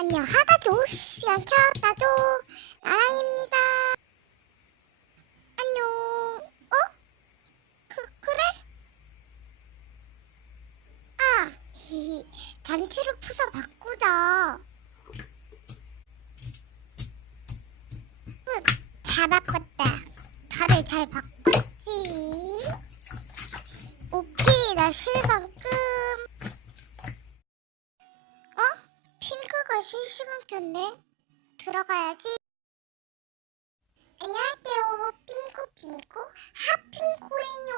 안녕하다죠. 실시간 켰다죠. 나랑입니다. 안녕. 그래? 아, 단체로 부서 바꾸자. 다 바꿨다. 다들 잘 바꿨지? 오케이, 나 실감 끔. 핑크가 실시간 켰네. 들어가야지. 안녕하세요. 핑크 핫핑크예요.